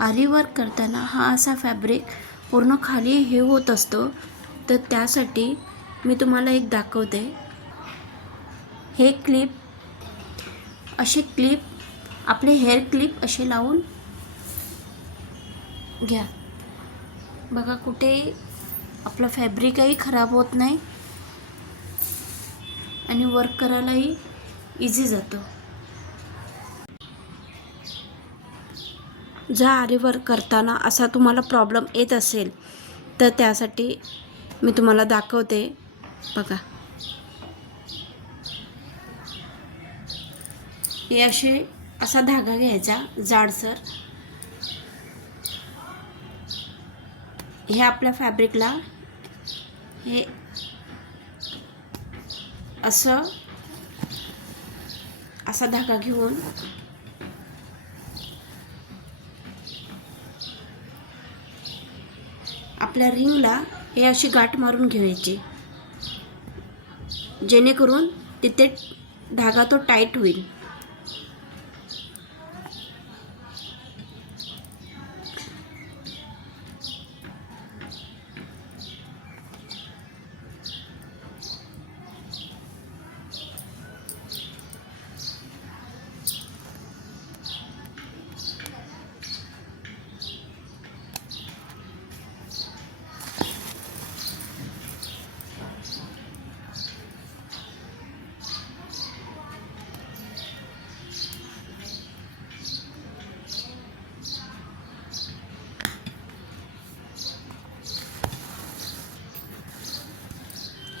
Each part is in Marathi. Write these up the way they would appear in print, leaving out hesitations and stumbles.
आरी वर्क करताना हा असा फॅब्रिक पूर्ण खाली हे होत असतो, तर त्यासाठी मी तुम्हाला एक दाखवते. हे क्लिप असे क्लिप आपले हेअर क्लिप असे लावून घ्या. बघा कुठे आपलं फॅब्रिकही खराब होत नाही आणि वर्क करायलाही इझी जातो. जर आरी वर्क करताना असा तुम्हाला प्रॉब्लेम येत असेल तर त्यासाठी मी तुम्हाला दाखवते. बघा हे असा धागा घ्यायचा जाडसर. हे आपल्या फॅब्रिकला हे असा धागा घेऊन आपल्या रिंगला हे अशी गाठ मारून घ्यायची, जेणेकरून तिथे धागा तो टाईट होईल.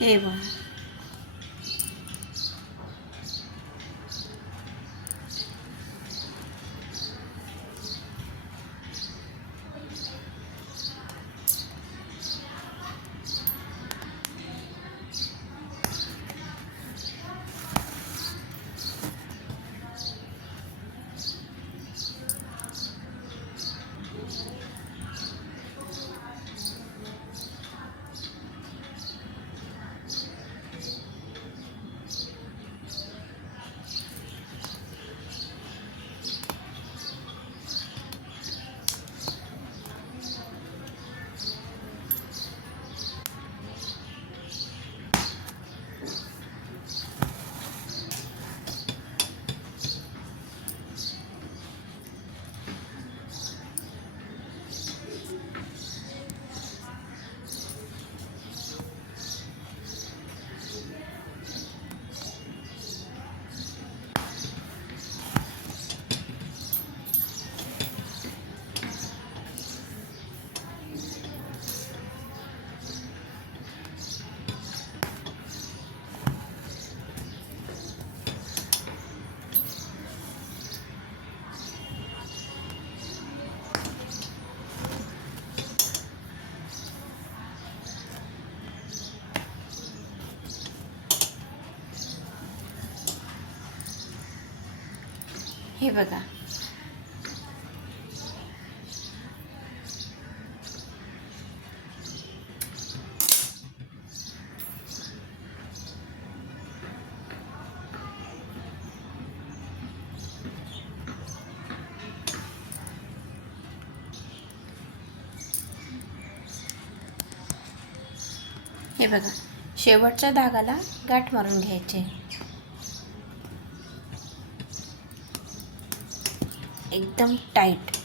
हे बघा हे बघा हे बघा शेवटच्या धागाला गाठ मारून घ्यायचे. एकदम टाईट.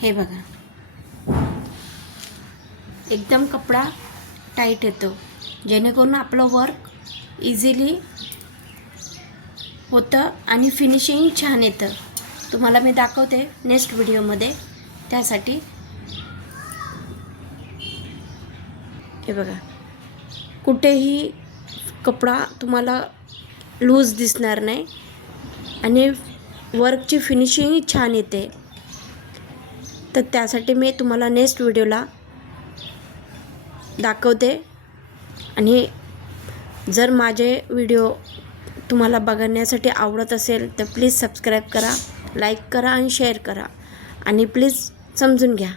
हे बघा एकदम कपडा टाईट येतो, जेणेकरून आपलं वर्क इझिली होतं आणि फिनिशिंग छान येतं. तुम्हाला मी दाखवते नेक्स्ट व्हिडिओमध्ये. त्यासाठी हे बघा कुठेही कपडा तुम्हाला लूज दिसणार नाही आणि वर्कची फिनिशिंग छान येते. तर त्यासाठी मी तुम्हाला नेक्स्ट व्हिडिओला दाखवते. आणि जर माझे व्हिडिओ तुम्हाला बघण्यासाठी आवडत असेल तर प्लीज सबस्क्राईब करा, लाईक करा आणि शेअर करा आणि प्लीज समजून घ्या.